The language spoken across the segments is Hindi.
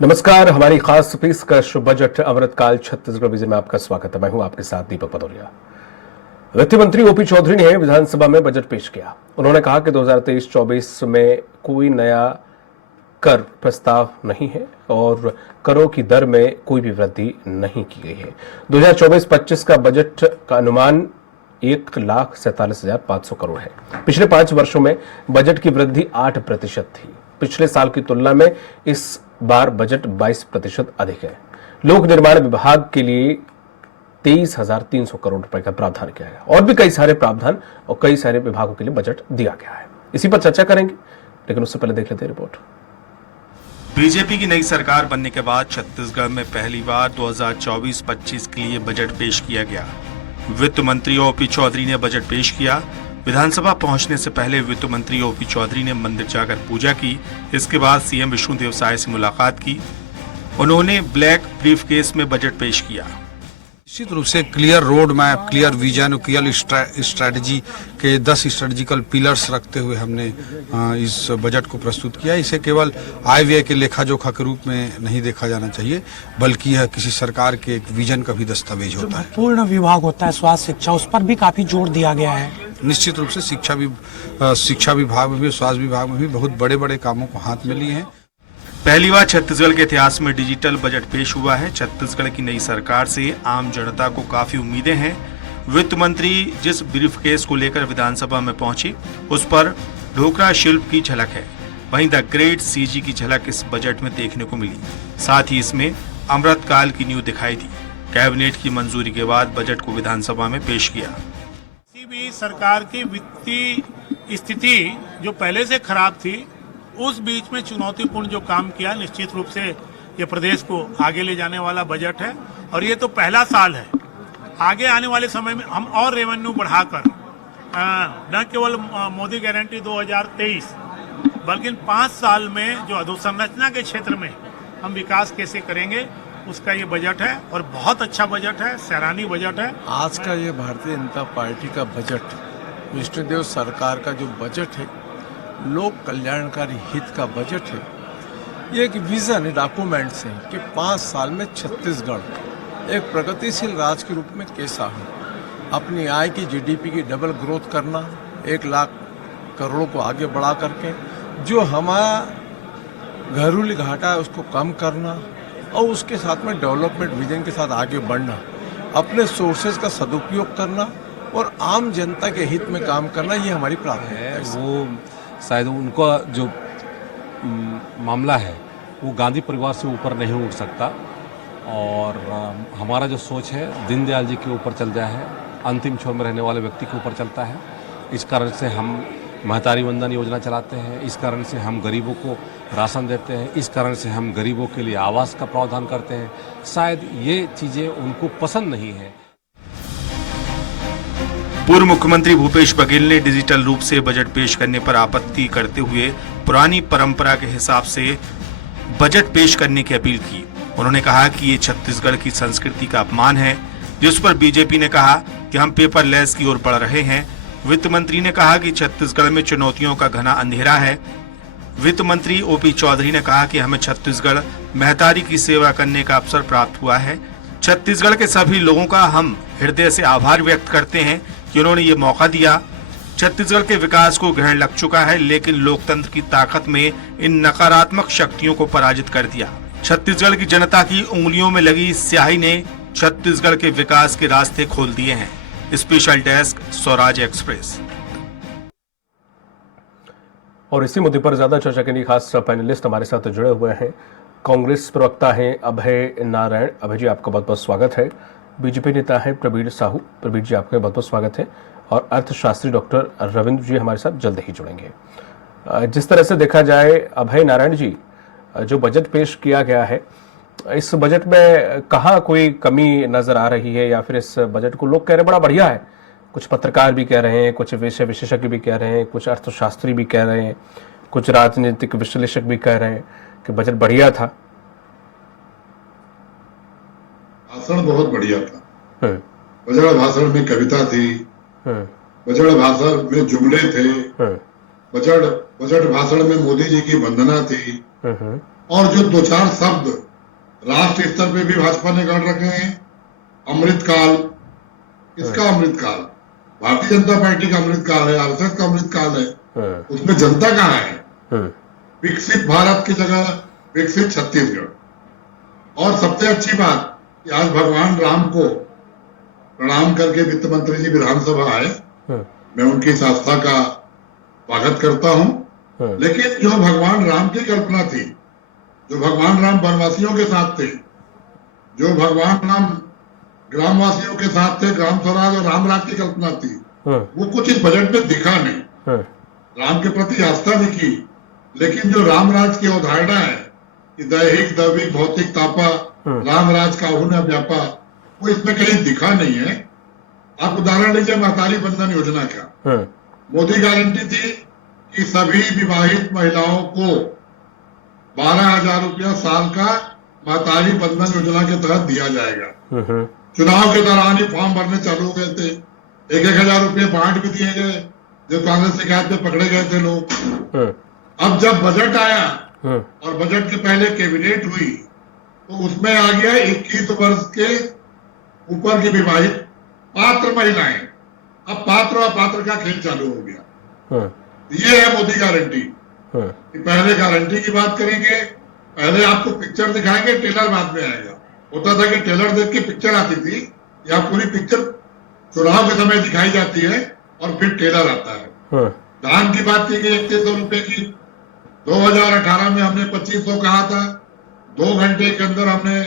नमस्कार, हमारी खास पेशकश बजट अमृतकाल छत्तीसगढ़ विजय में आपका स्वागत है। मैं हूं आपके साथ दीपक भदौरिया। वित्त मंत्री ओपी चौधरी ने विधानसभा में बजट पेश किया। उन्होंने कहा कि 2023-24 में कोई नया कर प्रस्ताव नहीं है और करों की दर में कोई भी वृद्धि नहीं की गई है। 2024-25 का बजट का अनुमान 1,47,500 करोड़ है। पिछले 5 वर्षों में बजट की वृद्धि 8% थी। पिछले साल की तुलना में इस बार बजट 22% अधिक है। लोक निर्माण विभाग के लिए 23,300 करोड़ रुपए का प्रावधान किया गया और भी कई सारे प्रावधान और कई सारे विभागों के लिए बजट दिया गया है। इसी पर चर्चा करेंगे, लेकिन उससे पहले देख लेते हैं रिपोर्ट। बीजेपी की नई सरकार बनने के बाद छत्तीसगढ़ में पहली बार 2024-25 के लिए बजट पेश किया गया। वित्त मंत्री ओपी चौधरी ने बजट पेश किया। विधानसभा पहुंचने से पहले वित्त मंत्री ओपी चौधरी ने मंदिर जाकर पूजा की। इसके बाद सीएम विष्णुदेव साय से मुलाकात की। उन्होंने ब्लैक ब्रीफकेस में बजट पेश किया। निश्चित रूप से clear road map, clear vision और क्लियर स्ट्रैटेजी के 10 स्ट्रेटेजिकल पिलर्स रखते हुए हमने इस बजट को प्रस्तुत किया। इसे केवल आय व्यय के लेखा जोखा के रूप में नहीं देखा जाना चाहिए, बल्कि यह किसी सरकार के एक विजन का भी दस्तावेज होता है। पूर्ण विभाग होता है स्वास्थ्य शिक्षा, उस पर भी काफी जोर दिया गया है। निश्चित रूप से शिक्षा विभाग में भी, स्वास्थ्य विभाग में भी बहुत बड़े बड़े कामों को हाथ में लिए हैं। पहली बार छत्तीसगढ़ के इतिहास में डिजिटल बजट पेश हुआ है। छत्तीसगढ़ की नई सरकार से आम जनता को काफी उम्मीदें हैं। वित्त मंत्री जिस ब्रीफकेस को लेकर विधानसभा में पहुंची, उस पर ढोकरा शिल्प की झलक है। वहीं द ग्रेट सीजी की झलक इस बजट में देखने को मिली। साथ ही इसमें अमृतकाल की नींव दिखाई दी। कैबिनेट की मंजूरी के बाद बजट को विधानसभा में पेश किया। किसी भी सरकार की वित्तीय स्थिति जो पहले से खराब थी, उस बीच में चुनौतीपूर्ण जो काम किया, निश्चित रूप से ये प्रदेश को आगे ले जाने वाला बजट है। और ये तो पहला साल है। आगे आने वाले समय में हम और रेवेन्यू बढ़ाकर न केवल मोदी गारंटी 2023, बल्कि 5 साल में जो अधोसंरचना के क्षेत्र में हम विकास कैसे करेंगे, उसका ये बजट है और बहुत अच्छा बजट है, सराहनीय बजट है। आज का ये भारतीय जनता पार्टी का बजट, विष्णुदेव सरकार का जो बजट है, लोक कल्याणकारी हित का बजट है। ये एक विजन डॉक्यूमेंट्स है कि 5 साल में छत्तीसगढ़ एक प्रगतिशील राज्य के रूप में कैसा हो, अपनी आय की जीडीपी की डबल ग्रोथ करना, 1 लाख करोड़ों को आगे बढ़ा करके जो हमारा घरेलू घाटा है उसको कम करना और उसके साथ में डेवलपमेंट विजन के साथ आगे बढ़ना, अपने सोर्सेज का सदुपयोग करना और आम जनता के हित में काम करना, ये हमारी प्राथमिकता है। वो शायद उनका जो मामला है वो गांधी परिवार से ऊपर नहीं उठ सकता और हमारा जो सोच है दीनदयाल जी के ऊपर चल गया है, अंतिम छोर में रहने वाले व्यक्ति के ऊपर चलता है। इस कारण से हम महतारी वंदन योजना चलाते हैं, इस कारण से हम गरीबों को राशन देते हैं, इस कारण से हम गरीबों के लिए आवास का प्रावधान करते हैं। शायद ये चीज़ें उनको पसंद नहीं है। पूर्व मुख्यमंत्री भूपेश बघेल ने डिजिटल रूप से बजट पेश करने पर आपत्ति करते हुए पुरानी परंपरा के हिसाब से बजट पेश करने की अपील की। उन्होंने कहा कि ये छत्तीसगढ़ की संस्कृति का अपमान है, जिस पर बीजेपी ने कहा कि हम पेपरलेस की ओर बढ़ रहे हैं। वित्त मंत्री ने कहा कि छत्तीसगढ़ में चुनौतियों का घना अंधेरा है। वित्त मंत्री ओपी चौधरी ने कहा कि हमें छत्तीसगढ़ महतारी की सेवा करने का अवसर प्राप्त हुआ है। छत्तीसगढ़ के सभी लोगों का हम हृदय से आभार व्यक्त करते हैं कि उन्होंने ये मौका दिया। छत्तीसगढ़ के विकास को ग्रहण लग चुका है, लेकिन लोकतंत्र की ताकत में इन नकारात्मक शक्तियों को पराजित कर दिया। छत्तीसगढ़ की जनता की उंगलियों में लगी स्याही ने छत्तीसगढ़ के विकास के रास्ते खोल दिए हैं। Special desk, Swaraj express. और इसी मुद्दे पर ज्यादा चर्चा के लिए खास पैनलिस्ट हमारे साथ जुड़े हुए हैं। कांग्रेस प्रवक्ता हैं अभय नारायण। अभय जी, आपका बहुत बहुत स्वागत है। बीजेपी नेता है प्रवीण साहू। प्रवीण जी, आपका बहुत बहुत स्वागत है। और अर्थशास्त्री डॉक्टर रविंद्र जी हमारे साथ जल्द ही जुड़ेंगे। जिस तरह से देखा जाए अभय नारायण जी, जो बजट पेश किया गया है, इस बजट में कहाँ कोई कमी नजर आ रही है, या फिर इस बजट को लोग कह रहे हैं बड़ा बढ़िया है, कुछ पत्रकार भी कह रहे हैं, कुछ विषय विशेषज्ञ भी कह रहे हैं, कुछ अर्थशास्त्री भी कह रहे हैं, कुछ राजनीतिक विश्लेषक भी कह रहे हैं कि बजट बढ़िया था। भाषण बहुत बढ़िया था। बजट भाषण में कविता थी, बजट भाषण में जुमले थे, बजट भाषण में मोदी जी की वंदना थी, और जो दो चार शब्द राष्ट्र स्तर पे भी भाजपा ने गढ़ रखे हैं, अमृतकाल, किसका अमृतकाल? भारतीय जनता पार्टी का अमृतकाल है, आरएसएस का अमृतकाल है। उसमें जनता कहाँ है? विकसित भारत की जगह विकसित छत्तीसगढ़। और सबसे अच्छी बात कि आज भगवान राम को प्रणाम करके वित्त मंत्री जी विधानसभा आए, मैं उनकी इस आस्था का स्वागत करता हूं। लेकिन जो भगवान राम की कल्पना थी, जो भगवान राम वनवासियों के साथ थे, जो भगवान राम ग्रामवासियों के साथ थे, ग्राम स्वराज और राम राज की कल्पना थी, वो कुछ इस बजट में दिखा नहीं। राम के प्रति आस्था दिखी, लेकिन जो राम राज की अवधारणा है कि दैहिक दैविक भौतिक तापा राम राज का हुन व्यापा, वो इसमें कहीं दिखा नहीं है। आप उदाहरण लीजिए महतारी बंधन योजना का। मोदी गारंटी थी कि सभी विवाहित महिलाओं को 12,000 रुपया साल का महतारी बंधन योजना के तहत दिया जाएगा। चुनाव के दौरान ही फॉर्म भरने चालू हो गए थे, 1,000 रुपये बांट भी दिए गए, जो कांग्रेस शिकायत पे पकड़े गए थे लोग। अब जब बजट आया और बजट के पहले कैबिनेट हुई, तो उसमें आ गया 21 वर्ष के ऊपर की विवाहित पात्र महिलाएं। अब पात्र और अपात्र का खेल चालू हो गया। ये है मोदी गारंटी कि पहले गारंटी की बात करेंगे, पहले आपको पिक्चर दिखाएंगे, ट्रेलर बाद में आएगा। होता था कि ट्रेलर देख के पिक्चर आती थी, या पूरी पिक्चर चुनाव के समय दिखाई जाती है और फिर ट्रेलर आता है। धान की बात की गई 3100 रुपए की, 2018 में हमने 2500 कहा था, 2 घंटे के अंदर हमने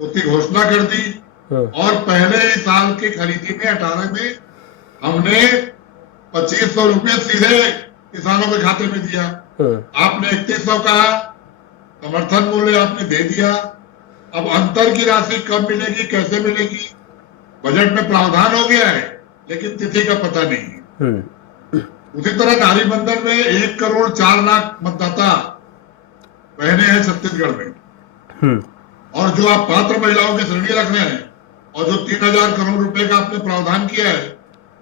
उसकी घोषणा कर दी और पहले ही साल की खरीदी में 18 में हमने 2500 रुपये सीधे किसानों के खाते में दिया। आपने 3100 कहा, समर्थन मूल्य आपने दे दिया। अब अंतर की राशि कब मिलेगी, कैसे मिलेगी, बजट में प्रावधान हो गया है, लेकिन तिथि का पता नहीं है। उसी तरह नारी बंधन में 1,04,00,000 मतदाता बहने हैं छत्तीसगढ़ में, और जो आप पात्र महिलाओं की श्रेणी रख रहे हैं और जो 3,000 करोड़ रुपए का आपने प्रावधान किया है,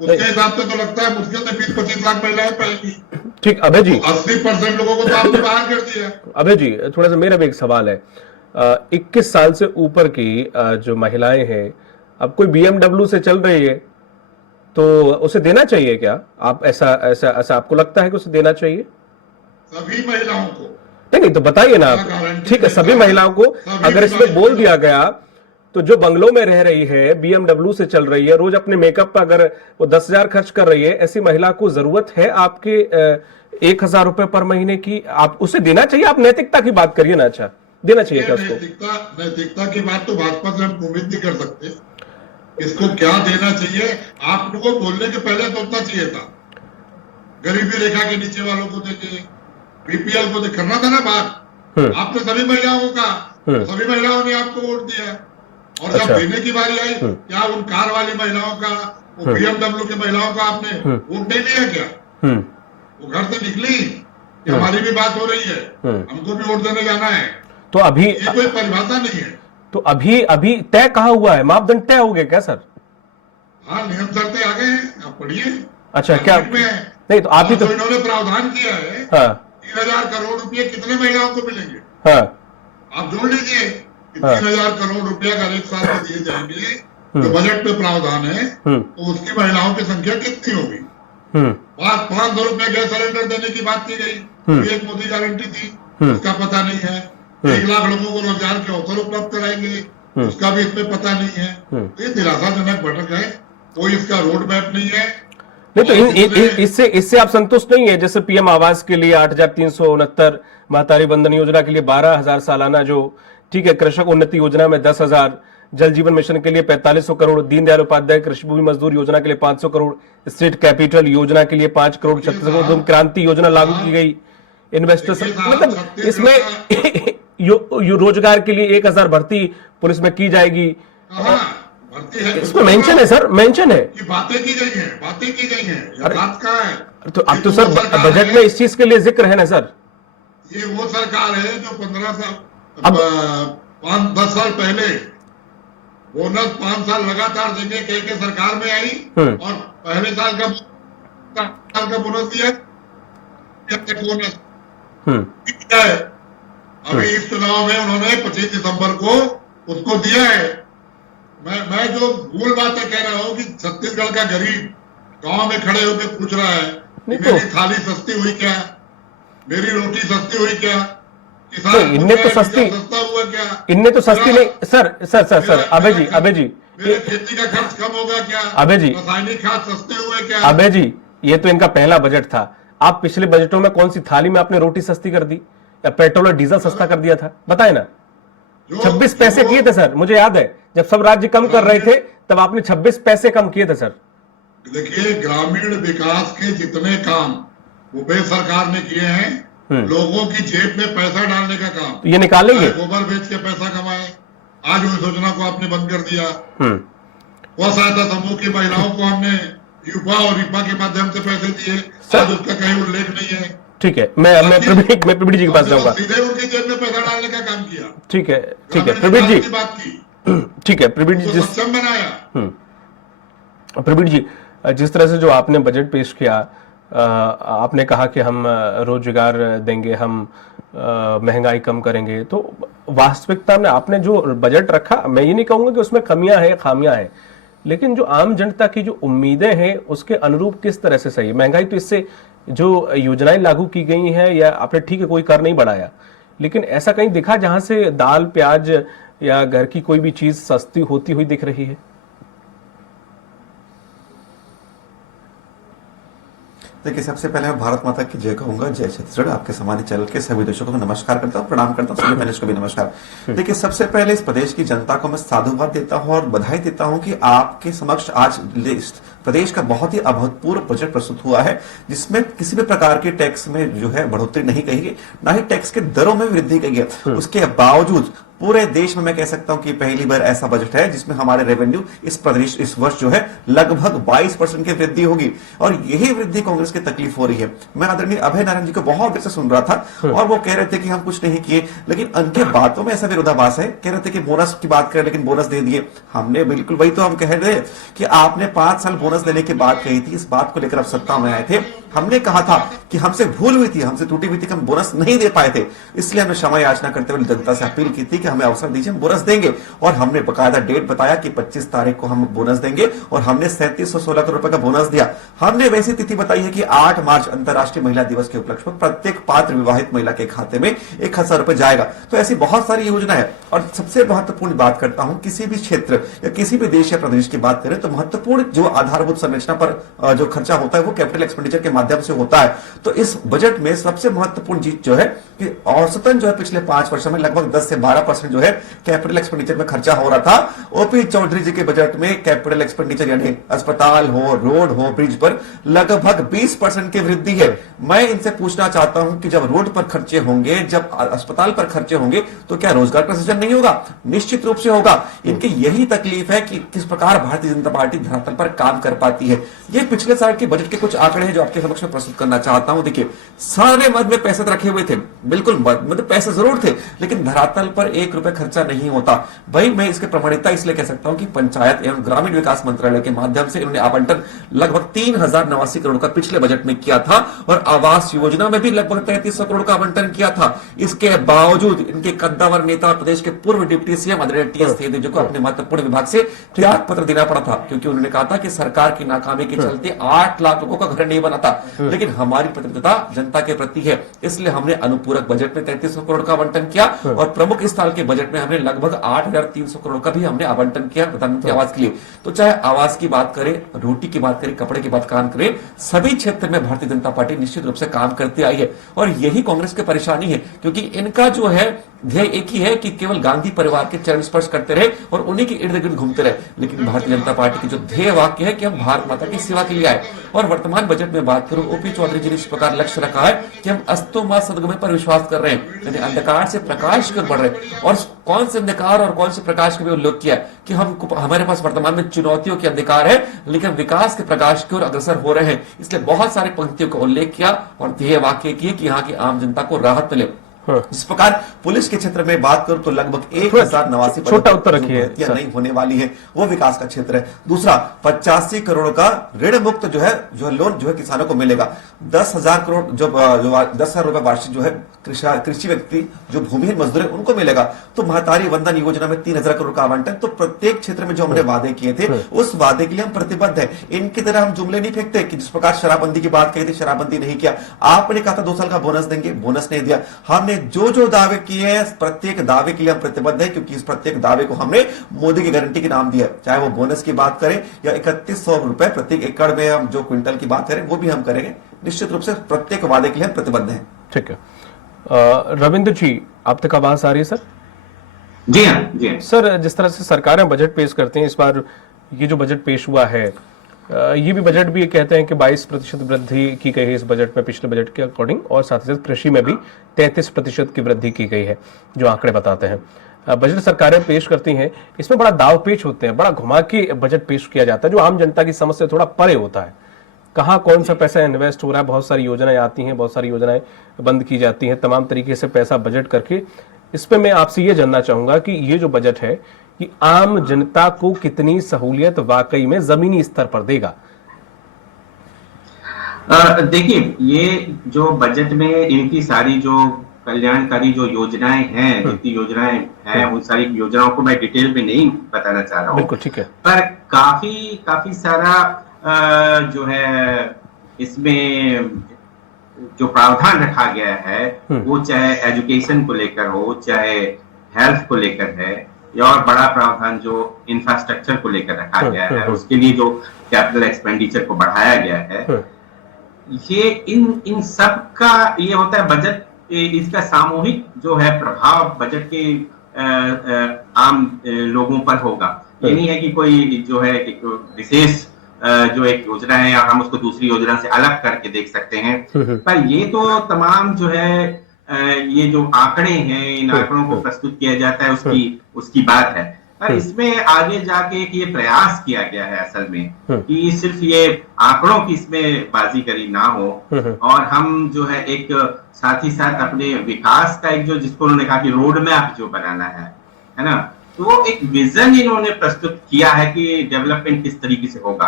उसके हिसाब से तो लगता है मुश्किल से 20-25 लाख महिलाएं पाएंगी। ठीक, अभय जी, 80% लोगों को तो आपने बाहर कर दिया। अभय जी, थोड़ा सा मेरा भी एक सवाल है। 21 साल से ऊपर की जो महिलाएं हैं, अब कोई BMW से चल रही है तो उसे देना चाहिए क्या? आप ऐसा आपको लगता है कि उसे देना चाहिए? सभी महिलाओं को नहीं, तो बताइए ना आप। ठीक है, सभी महिलाओं को अगर इसमें बोल दिया गया तो जो बंगलों में रह रही है, BMW से चल रही है, रोज अपने मेकअप पर अगर वो 10,000 खर्च कर रही है, ऐसी महिला को जरूरत है आपके 1,000 रुपए पर महीने की? आप उसे देना चाहिए? आप नैतिकता की बात करिए ना। अच्छा, देना चाहिए क्या उसको? नैतिकता की बात तो भाजपा से हम उम्मीद नहीं कर सकते। इसको क्या देना चाहिए, आप लोगों को बोलने के पहले सोचना चाहिए था। गरीबी रेखा के नीचे वालों को देखिए, BPL को करना था ना बात। आपने सभी महिलाओं को कहा, सभी महिलाओं ने आपको वोट दिया, और जब अच्छा। देने की बारी आई, क्या उन कार वाली महिलाओं का, वो BMW की महिलाओं का आपने वोट नहीं लिया क्या? वो घर से निकली कि हमारी भी बात हो रही है, हमको भी वोट देने जाना है। तो अभी ये कोई परिभाषा नहीं है। तो अभी तय कहा हुआ है, मापदंड तय हो गए क्या सर? हाँ, नियम शर्तें आ गए हैं, आप पढ़िए। अच्छा, क्या नहीं तो आप ही तो इन्होंने प्रावधान किया है। हाँ 3,000 करोड़ रुपए कितने महिलाओं को मिलेंगे? हाँ आप जोड़ लीजिए कि 3,000 करोड़ रुपए अगर एक साल में दिए जाएंगे, जो बजट पे प्रावधान है, तो उसकी महिलाओं की संख्या कितनी होगी? 500 रुपए गैस सिलेंडर देने की बात की गई, ये एक मोदी गारंटी थी, उसका पता नहीं है। 1 लाख लोगों को रोजगार के अवसर उपलब्ध कराएंगे, उसका भी इसमें पता नहीं है। तो ये निराशाजनक बैठक है, कोई इसका रोड मैप नहीं है। नहीं तो इससे आप संतुष्ट नहीं है? जैसे PM आवास के लिए 8,369, महतारी बंधन योजना के लिए 12,000 सालाना, जो ठीक है, कृषक उन्नति योजना में 10,000, जल जीवन मिशन के लिए 4,500 करोड़, दीनदयाल उपाध्याय कृषि भूमि मजदूर योजना के लिए 500 करोड़, स्टेट कैपिटल योजना के लिए 5 करोड़, छत्तीसगढ़ उद्यम क्रांति योजना लागू की गई, इन्वेस्टर्स, मतलब इसमें रोजगार के लिए 1,000 भर्ती पुलिस में की जाएगी। भर्ती है, इसमें मेंशन है सर, मेंशन है कि बातें की गई हैं, ये बात कहाँ है? तो अब तो सर बजट में इस चीज के लिए जिक्र है ना सर। ये वो सरकार है जो 15 साल 5-10 साल पहले बोनस 5 साल लगातार देके के सरकार में आई, और पहले साल का बोनस दिया, बोनस अभी इस चुनाव में उन्होंने 25 दिसंबर को उसको दिया है। मैं जो मूल बातें कह रहा हूँ कि छत्तीसगढ़ का गरीब गांव में खड़े होकर पूछ रहा है कि मेरी थाली सस्ती हुई क्या, मेरी रोटी सस्ती हुई क्या, किसान इनने तो सस्ती सस्ता हुआ क्या, इनने तो सस्ती नहीं सर अभय जी मेरे खेती का खर्च कम होगा क्या, अभय जी, रासायनिक खाद सस्ते हुए क्या। अभय जी, ये तो इनका पहला बजट था। आप पिछले बजटों में कौन सी थाली में आपने रोटी सस्ती कर दी या पेट्रोल और डीजल सस्ता कर दिया था, बताए ना। 26 पैसे किए थे सर, मुझे याद है जब सब राज्य कम कर रहे थे तब आपने 26 पैसे कम किए थे सर। देखिए, ग्रामीण विकास के जितने काम भूपेश सरकार ने किए हैं, लोगों की जेब में पैसा डालने का काम, तो ये निकालेंगे, गोबर बेच के पैसा कमाए, आज उस योजना को आपने बंद कर दिया। स्व सहायता समूह की महिलाओं को हमने यूपा और रिपा के माध्यम से पैसे दिए, आज उसका कहीं उल्लेख नहीं है। ठीक है, मैं प्रवीण जी के पास जाऊंगा। सीधे उनकी जेब में पैसा डालने का काम किया। ठीक है प्रवीण जी, बात की, ठीक है प्रवीण जी, सक्षम बनाया। प्रवीण जी, जिस तरह से जो आपने बजट पेश किया, आपने कहा कि हम रोजगार देंगे, हम महंगाई कम करेंगे, तो वास्तविकता में आपने जो बजट रखा, मैं ये नहीं कहूंगा कि उसमें कमियां हैं खामियां हैं, लेकिन जो आम जनता की जो उम्मीदें हैं उसके अनुरूप किस तरह से सही है। महंगाई तो इससे जो योजनाएं लागू की गई हैं, या आपने ठीक है कोई कर नहीं बढ़ाया, लेकिन ऐसा कहीं दिखा जहां से दाल प्याज या घर की कोई भी चीज सस्ती होती हुई दिख रही है? देखिए, सबसे पहले मैं भारत माता की जय कहूंगा, जय छत्तीसगढ़। आपके सामान्य चैनल के सभी दर्शकों को नमस्कार करता हूं, प्रणाम करता हूं, सभी पैनलिस्ट को भी नमस्कार। देखिए, सबसे पहले इस प्रदेश की जनता को मैं साधुवाद देता हूं और बधाई देता हूं कि आपके समक्ष आज प्रदेश का बहुत ही अभूतपूर्व बजट प्रस्तुत हुआ है, जिसमें किसी भी प्रकार के टैक्स में जो है बढ़ोतरी नहीं कही गई, ना ही टैक्स के दरों में वृद्धि की गई। उसके बावजूद पूरे देश में मैं कह सकता हूं कि पहली बार ऐसा बजट है जिसमें हमारे रेवेन्यू इस वर्ष जो है लगभग 22% की वृद्धि होगी, और यही वृद्धि कांग्रेस की तकलीफ हो रही है। मैं आदरणीय अभय नारायण जी को बहुत देर से सुन रहा था और वो कह रहे थे कि हम कुछ नहीं किए, लेकिन उनके बातों में ऐसा विरोधाभास है। कह रहे थे कि बोनस की बात करें, लेकिन बोनस दे दिए हमने, बिल्कुल वही तो हम कह रहे कि आपने 5 साल बोनस देने की बात कही थी। इस बात को लेकर आप सत्ता में आए थे, हमने कहा था कि हमसे भूल हुई थी, हमसे त्रुटि हुई थी कि हम बोनस नहीं दे पाए थे, इसलिए हमने क्षमा याचना करते हुए जनता से अपील की थी कि हमें अवसर दीजिए, हम बोनस देंगे। और हमने बकायदा डेट बताया कि 25 तारीख को हम बोनस देंगे, और हमने 3716 करोड़ रुपए का बोनस दिया। हमने वैसी तिथि बताई है कि 8 मार्च अंतर्राष्ट्रीय महिला दिवस के उपलक्ष्य पर प्रत्येक पात्र विवाहित महिला के खाते में 1000 रुपए जाएगा। तो ऐसी बहुत सारी योजना है। और सबसे महत्वपूर्ण बात करता हूं, किसी भी क्षेत्र या किसी भी देश या प्रदेश की बात करें तो महत्वपूर्ण जो आधारभूत संरचना पर जो खर्चा होता है वो कैपिटल एक्सपेंडिचर के माध्यम से होता है। तो इस बजट में सबसे महत्वपूर्ण चीज जो है कि औसतन जो है पिछले 5 वर्षों में लगभग 10 से 12% जो है कैपिटल एक्सपेंडिचर में खर्चा हो रहा था। ओपी चौधरी जी के बजट में कैपिटल एक्सपेंडिचर यानी अस्पताल हो, रोड हो, ब्रिज पर लगभग 20% की वृद्धि है। मैं इनसे पूछना चाहता हूं कि जब रोड पर खर्चे होंगे, जब अस्पताल पर खर्चे होंगे, तो क्या रोजगार का सृजन नहीं होगा? निश्चित रूप से होगा। इनकी यही तकलीफ है कि किस प्रकार भारतीय जनता पार्टी धरातल पर काम कर पाती है। ये पिछले साल के बजट के कुछ आंकड़े हैं जो आपके समक्ष में प्रस्तुत करना चाहता हूं। देखिए, सारे मद में पैसे रखे हुए थे, बिल्कुल मतलब पैसे जरूर थे, लेकिन धरातल पर 1 रुपए खर्चा नहीं होता। भाई, मैं इसके प्रमाणिकता इसलिए कह सकता हूं कि पंचायत एवं ग्रामीण विकास मंत्रालय के माध्यम से इन्होंने आवंटन लगभग 3089 करोड़ का पिछले बजट में किया था, और आवास योजना में भी लगभग 3300 करोड़ का आवंटन किया था। इसके बावजूद इनके कद्दावर नेता, प्रदेश के पूर्व डिप्टी सीएम आदरणीय टीएस तेजस्वी को अपने महत्वपूर्ण विभाग से त्याग पत्र देना पड़ा था, क्योंकि उन्होंने कहा था कि सरकार की नाकामी के चलते 8 लाख लोगों का घर नहीं बना था। लेकिन हमारी प्रतिबद्धता जनता के प्रति है, इसलिए हमने अनुपूरक बजट में 3300 करोड़ का आवंटन किया, और प्रमुख इस साल के बजट में हमने लगभग 8300 करोड़ का भी हमने आवंटन किया प्रधानमंत्री आवास के लिए। तो चाहे आवास की बात करें, रोटी की बात करें, कपड़े की बात करें, सभी क्षेत्र में भारतीय जनता पार्टी निश्चित रूप से काम करती आई है। और यही कांग्रेस की परेशानी है, क्योंकि इनका जो है ध्येय एक ही है कि केवल गांधी परिवार के चरण स्पर्श करते रहे और उन्हीं के इर्द गिर्द घूमते रहे। लेकिन भारतीय जनता पार्टी की जो ध्येय वाक्य है कि हम भारत माता की सेवा के लिए आए। और वर्तमान बजट में बात करूं, ओपी चौधरी जी ने इस प्रकार लक्ष्य रखा है कि हम अस्तो मा सद्गमय पर विश्वास कर रहे हैं, यानी अंधकार से प्रकाश की ओर बढ़ रहे हैं। और कौन से अंधकार और कौन से प्रकाश का भी उल्लेख किया कि हमारे पास वर्तमान में चुनौतियों के अंधकार है, लेकिन विकास के प्रकाश की ओर अग्रसर हो रहे हैं। इसलिए बहुत सारी पंक्तियों का उल्लेख किया और ध्येय वाक्य किए कि यहाँ की आम जनता को राहत मिले। जिस प्रकार पुलिस के क्षेत्र में बात करूं तो लगभग 1089 छोटा उत्तर रखिए भर्तियां नहीं होने वाली है, वो विकास का क्षेत्र है। दूसरा 85 करोड़ का ऋण मुक्त जो है लोन जो है किसानों को मिलेगा। 10,000 करोड़ जो 10,000 रुपए वार्षिक जो है कृषि व्यक्ति जो भूमिहीन मजदूर है उनको मिलेगा। तो महतारी वंदन योजना में 3,000 करोड़ का आवंटन। तो प्रत्येक क्षेत्र में जो हमने वादे किए थे उस वादे के लिए हम प्रतिबद्ध है। इनकी तरह हम जुमले नहीं फेंकते कि जिस प्रकार शराबबंदी की बात कही थी, शराबबंदी नहीं किया। आपने कहा था 2 साल का बोनस देंगे, बोनस नहीं दिया। हमने जो दावे किए हैं प्रत्येक दावे के लिए हम प्रतिबद्ध है, क्योंकि इस प्रत्येक दावे को हमने मोदी की गारंटी के नाम दिया। चाहे वो बोनस की बात करें या 3100 रुपए प्रत्येक एकड़ में हम जो क्विंटल की बात करें वो भी हम करेंगे। निश्चित रूप से प्रत्येक वादे के लिए हम प्रतिबद्ध हैं। ठीक है। रविंद्र जी, आप तक आवाज आ रही है सर? जी हाँ, जी हाँ। सर, जिस तरह से सरकारें बजट पेश करती हैं, इस बार ये जो बजट पेश हुआ है, ये भी बजट भी कहते हैं कि 22% वृद्धि की गई है इस बजट में पिछले बजट के अकॉर्डिंग, और साथ ही साथ कृषि में भी 33% की वृद्धि की गई है, जो आंकड़े बताते हैं। बजट सरकारें पेश करती हैं, इसमें बड़ा दाव पेच होते हैं, बड़ा घुमा के बजट पेश किया जाता है, जो आम जनता की समझ से थोड़ा परे होता है। कहाँ कौन सा पैसा इन्वेस्ट हो रहा है, बहुत सारी योजनाएं आती हैं, बहुत सारी योजनाएं बंद की जाती हैं, तमाम तरीके से पैसा बजट करके। इस पे मैं आपसे ये जानना चाहूंगा कि ये जो बजट है कि आम जनता को कितनी सहूलियत वाकई में जमीनी स्तर पर देगा? देखिए, ये जो बजट में इनकी सारी जो कल्याणकारी जो योजनाएं हैं, जितनी योजनाएं हैं, उन सारी योजनाओं को मैं डिटेल में नहीं बताना चाह रहा हूँ। बिल्कुल ठीक है। पर काफी सारा जो है इसमें जो प्रावधान रखा गया है, वो चाहे एजुकेशन को लेकर हो, चाहे हेल्थ को लेकर है, या और बड़ा प्रावधान जो इंफ्रास्ट्रक्चर को लेकर रखा गया है, उसके लिए जो कैपिटल एक्सपेंडिचर को बढ़ाया गया है, ये इन सब का ये होता है बजट। इसका सामूहिक जो है प्रभाव बजट के आम लोगों पर होगा। ये नहीं है कि कोई जो है विशेष जो एक योजना है हम उसको दूसरी योजना से अलग करके देख सकते हैं, पर ये तो तमाम जो है ये जो आंकड़े हैं, इन आंकड़ों को प्रस्तुत किया जाता है, उसकी बात है। पर इसमें आगे जाके एक ये प्रयास किया गया है असल में कि सिर्फ ये आंकड़ों की इसमें बाजीगरी ना हो, और हम जो है एक साथ ही साथ अपने विकास का एक जो जिसको उन्होंने कहा कि रोड मैप जो बनाना है ना, तो एक विजन इन्होंने प्रस्तुत किया है कि डेवलपमेंट किस तरीके से होगा।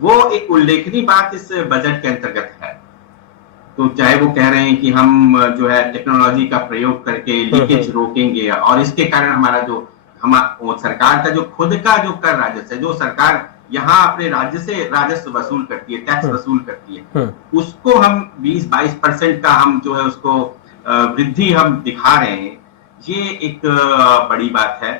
वो एक उल्लेखनीय बात इस बजट के अंतर्गत है। तो चाहे वो कह रहे हैं कि हम जो है टेक्नोलॉजी का प्रयोग करके लीकेज रोकेंगे, और इसके कारण हमारा जो सरकार का जो खुद का जो कर राजस्व है, जो सरकार यहाँ अपने राज्य से राजस्व वसूल करती है, टैक्स वसूल करती है, उसको हम 20-22% का हम जो है उसको वृद्धि हम दिखा रहे हैं, ये एक बड़ी बात है।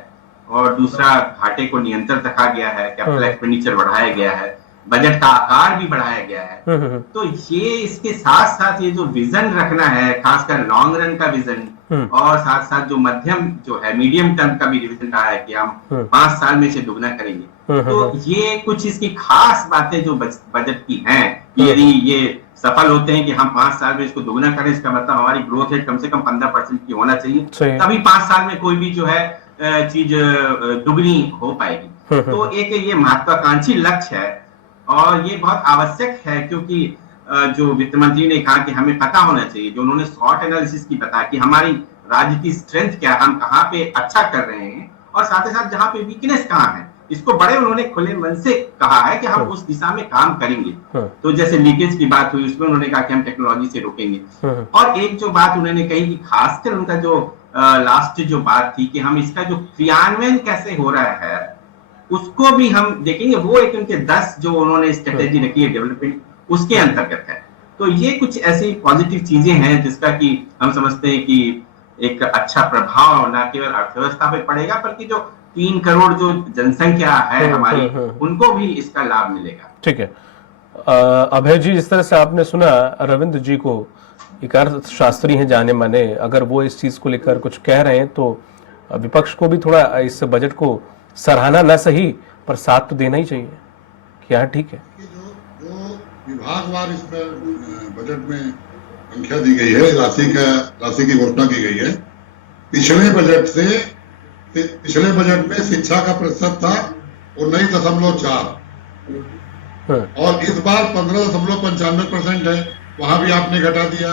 और दूसरा, घाटे को नियंत्रित रखा गया है, कैपिटल एक्सपेंडिचर बढ़ाया गया है, बजट का आकार भी बढ़ाया गया है। तो ये इसके साथ साथ ये जो विजन रखना है, खासकर लॉन्ग रन का विजन, और साथ साथ जो मध्यम जो है मीडियम टर्म का भी विजन रहा है कि हम 5 साल में से दुगना करेंगे। तो ये कुछ इसकी खास बातें जो बजट की हैं कि यदि ये सफल होते हैं कि हम 5 साल में इसको दुगना करें, इसका मतलब हमारी ग्रोथ रेट कम से कम 15% की होना चाहिए, तभी 5 साल में कोई भी जो है चीज दुगनी हो पाएगी। तो एक ये महत्वाकांक्षी लक्ष्य है, और ये बहुत आवश्यक है, क्योंकि जो वित्त मंत्री ने कहा कि हमें पता होना चाहिए, जो उन्होंने SWOT एनालिसिस की बताया कि हमारी राज्य की स्ट्रेंथ क्या है, हम कहाँ पे अच्छा कर रहे हैं, और साथ ही साथ जहाँ पे वीकनेस कहाँ है, इसको बड़े उन्होंने खुले मन से कहा है कि हम उस दिशा में काम करेंगे। तो जैसे लीकेज की बात हुई, उसमें उन्होंने कहा कि हम टेक्नोलॉजी से रोकेंगे। और एक जो बात उन्होंने कही कि खासकर उनका जो लास्ट जो बात थी कि हम इसका जो क्रियान्वयन कैसे हो रहा है उसको भी हम देखेंगे। वो एक उनके 10 जो उन्होंने स्ट्रेटेजी रखी है डेवलपमेंट, उसके अंतर्गत है। तो ये कुछ ऐसी पॉजिटिव चीजें हैं जिसका कि हम समझते हैं कि एक अच्छा प्रभाव न केवल अर्थव्यवस्था पे पड़ेगा, बल्कि जो 3 करोड़ जो जनसंख्या है हमारी, उनको भी इसका लाभ मिलेगा। ठीक है। अभय जी, जिस तरह से आपने सुना रविंद्र जी को, एक अर्थशास्त्री हैं जाने माने, अगर वो इस चीज को लेकर कुछ कह रहे हैं तो विपक्ष को भी थोड़ा इस बजट को सराहना न सही पर साथ तो देना ही चाहिए। क्या ठीक है? जो विभागवार इसमें बजट में संख्या दी गई है, राशि की घोषणा की गई है। पिछले बजट में शिक्षा का प्रतिशत था 19.4 और इस बार 15.95% है, वहां भी आपने घटा दिया।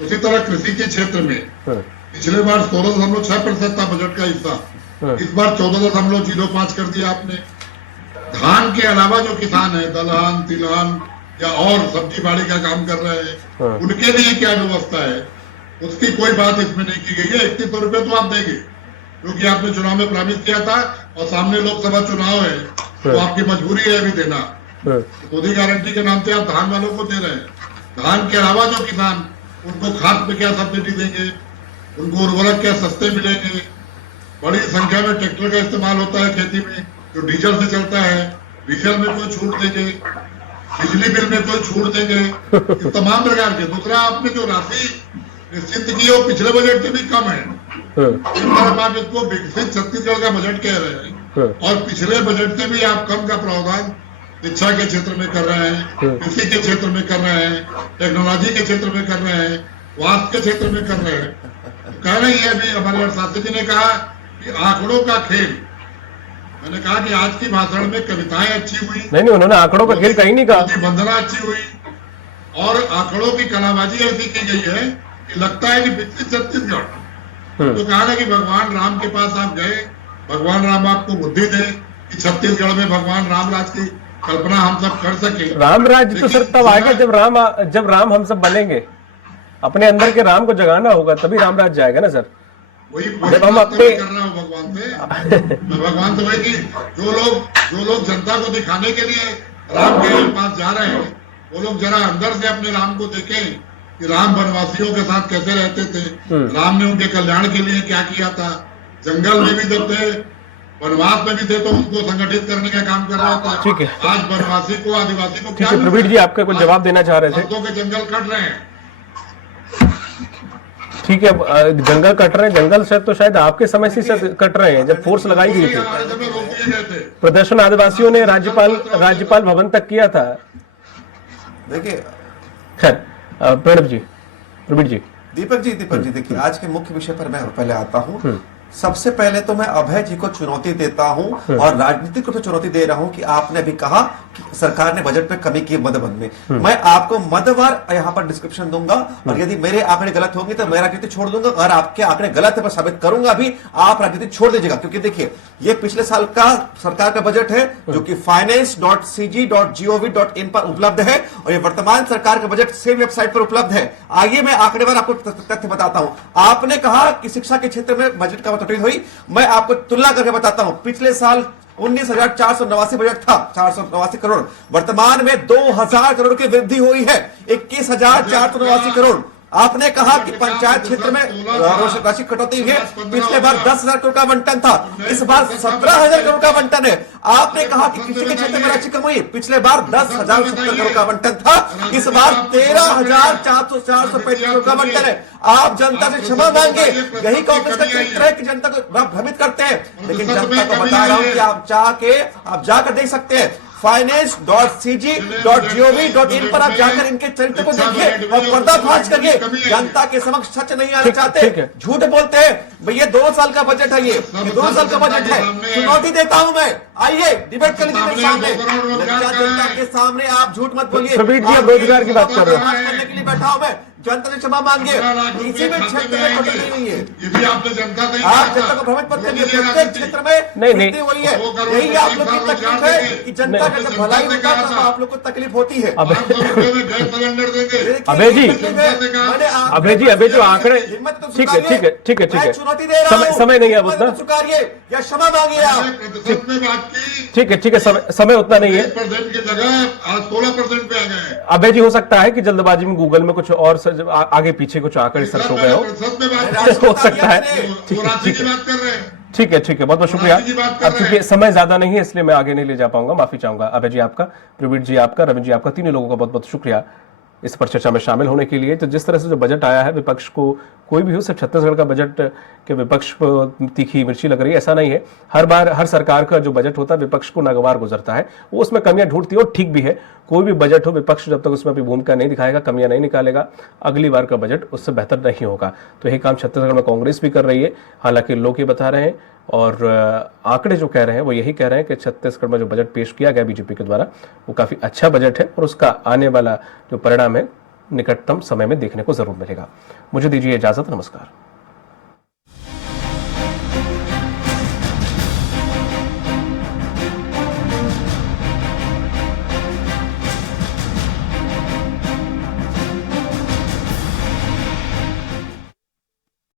उसी तरह कृषि के क्षेत्र में पिछले बार 16.6% था बजट का हिस्सा, इस बार 14.05 कर दिया आपने। धान के अलावा जो किसान है, दलहन तिलहन या और सब्जी बाड़ी का काम कर रहे हैं, उनके लिए क्या व्यवस्था है, उसकी कोई बात इसमें नहीं की गई है। 3100 रुपये तो आप देंगे क्योंकि आपने चुनाव में प्रॉमिस किया था और सामने लोकसभा चुनाव है, तो आपकी मजबूरी है अभी देना। खुदी गारंटी के नाम पे आप धान वालों को दे रहे हैं। धान के अलावा जो किसान, उनको खाद पे क्या सब्सिडी देंगे, उनको उर्वरक क्या सस्ते मिलेंगे। बड़ी संख्या में ट्रैक्टर का इस्तेमाल होता है खेती में जो डीजल से चलता है, डीजल में कोई छूट देंगे, बिजली बिल में कोई छूट देंगे, इस तमाम प्रकार के। दूसरा, आपने जो राशि निश्चित की वो पिछले बजट से भी कम है। एक तरफ आप इसको विकसित छत्तीसगढ़ का बजट कह रहे हैं और पिछले बजट से भी आप कम का प्रावधान शिक्षा के क्षेत्र में कर रहे हैं, कृषि के क्षेत्र में कर रहे हैं, टेक्नोलॉजी के क्षेत्र में कर रहे हैं, स्वास्थ्य के क्षेत्र में कर रहे हैं। कह रही है अभी हमारे शास्त्री जी ने कहा कि आंकड़ों का खेल। मैंने कहा कि आज की भाषण में कविताएं अच्छी हुई, नहीं, उन्होंने आंकड़ों का खेल कहीं नहीं कहा। वंदना अच्छी हुई और आंकड़ों की कलाबाजी ऐसी की गई है कि लगता है कि विकसित छत्तीसगढ़। तो कहा ना कि भगवान राम के पास आप गए, भगवान राम आपको बुद्धि दे कि छत्तीसगढ़ में भगवान राम राज की कल्पना हम सब कर सके। राम राज्य तो सर तब आएगा जब राम हम सब बनेंगे। अपने अंदर के राम को जगाना होगा, तभी राम राज्य आएगा ना सर। वही जब हम अपने कर रहा हूँ भगवान से, मैं भगवान से वही कि जो लोग जनता को दिखाने के लिए राम के पास जा रहे हैं, वो लोग जरा अंदर से अपने राम को देखें कि राम वनवासियों के साथ कैसे रहते थे, राम ने उनके कल्याण के लिए क्या किया था। जंगल में भी जब थे, वनवास में भी थे, तो उनको संगठित करने का काम कर रहा था। ठीक है, आज वनवासी को, आदिवासी को ठीक है। प्रवीण जी, आपका कुछ जवाब देना चाह रहे थे। के जंगल कट रहे हैं। ठीक है, जंगल कट रहे हैं। जंगल से तो शायद आपके समय से कट रहे हैं, जब फोर्स लगाई गई थी। प्रदर्शन आदिवासियों ने राज्यपाल भवन तक किया था। देखिए, खैर, प्रणब जी, प्रवीण जी, दीपक जी देखिए, आज के मुख्य विषय पर मैं पहले आता हूँ। सबसे पहले तो मैं अभय जी को चुनौती देता हूं और राजनीतिक रूप से चुनौती दे रहा हूं कि आपने अभी कहा कि सरकार ने बजट में कमी की मदवन में। मैं आपको मदवार यहां पर डिस्क्रिप्शन दूंगा और यदि मेरे आंकड़े गलत होंगे तो मैं राजनीति छोड़ दूंगा, और आपके आंकड़े गलत है मैं साबित करूंगा भी, आप राजनीति छोड़ दीजिएगा। क्योंकि देखिए, ये पिछले साल का सरकार का बजट है जो कि finance.cg.gov.in पर उपलब्ध है और ये वर्तमान सरकार का बजट सेम वेबसाइट पर उपलब्ध है। आइए मैं आंकड़ेवार आपको तथ्य बताता हूं। आपने कहा कि शिक्षा के क्षेत्र में बजट का त्रुटि हुई, मैं आपको तुलना करके बताता हूं। पिछले साल 19,489 बजट था, 489 करोड़। वर्तमान में 2,000 करोड़ की वृद्धि हुई है, 21,489 करोड़। आपने कहा कि पंचायत क्षेत्र में राशि कटौती हुई है। पिछले बार 10,000 करोड़ का आवंटन था, इस बार 17,000 करोड़ का आवंटन है। आपने कहा कि कृषि के क्षेत्र में राशि कम हुई, पिछले बार 10,070 करोड़ का आवंटन था, इस बार 13,435 करोड़ का आवंटन है। आप जनता से क्षमा मांगे, यही कांग्रेस का चरित्र है कि जनता को भ्रमित करते हैं। लेकिन जनता को बता रहा हूं कि आप जाकर देख सकते हैं finance.cg.gov.in पर आप जाकर इनके चरित्र को देखिए और पर्दाफाश करिए। जनता के समक्ष सच नहीं आना चाहते, झूठ बोलते हैं। भैया 2 साल का बजट है, ये 2 साल का बजट है। चुनौती देता हूं मैं, आइए डिबेट कर लीजिए मेरे सामने। जनता के सामने आप झूठ मत बोलिए। रोजगार की बात कर रहे हैं, करने के लिए बैठा हूं मैं। जनता से क्षमा मांगे, किसी भी क्षेत्र में कटौती नहीं हुई है। यदि आपने जनता से आप जनता को भ्रमित मत करिए, प्रत्येक क्षेत्र में नहीं हुई है। यही आप लोग की तकलीफ है कि जनता का जब भलाई होता है तब आप लोग को तकलीफ होती है। अभय जी जो आंकड़े, ठीक है, चुनौती दे रहा हूं, समय नहीं है उतना, चुकाइए या क्षमा मांगिए आप। ठीक है, समय उतना नहीं है। की जगह आज 16% पे आ गए। अभय जी, हो सकता है कि जल्दबाजी में गूगल में कुछ और आगे पीछे कुछ आंकड़े सर्च हो गए हो सकता है। ठीक है, बहुत बहुत शुक्रिया। अब चूंकि समय ज्यादा नहीं है इसलिए मैं आगे नहीं ले जा पाऊंगा, माफी चाहूंगा। अभय जी आपका, प्रवीण जी आपका, रविंद्र जी आपका, तीनों लोगों का बहुत बहुत शुक्रिया इस पर चर्चा में शामिल होने के लिए। तो जिस तरह से जो बजट आया है, विपक्ष को कोई भी हो, सिर्फ छत्तीसगढ़ का बजट के विपक्ष को तीखी मिर्ची लग रही है, ऐसा नहीं है। हर बार हर सरकार का जो बजट होता है विपक्ष को नागवार गुजरता है, वो उसमें कमियां ढूंढती है और ठीक भी है। कोई भी बजट हो, विपक्ष जब तक उसमें अपनी भूमिका नहीं दिखाएगा, कमियां नहीं निकालेगा, अगली बार का बजट उससे बेहतर नहीं होगा। तो यही काम छत्तीसगढ़ में कांग्रेस भी कर रही है। हालांकि लोग ये बता रहे हैं और आंकड़े जो कह रहे हैं वो यही कह रहे हैं कि छत्तीसगढ़ में जो बजट पेश किया गया बीजेपी के द्वारा वो काफी अच्छा बजट है और उसका आने वाला जो परिणाम है निकटतम समय में देखने को जरूर मिलेगा। मुझे दीजिए इजाजत, नमस्कार।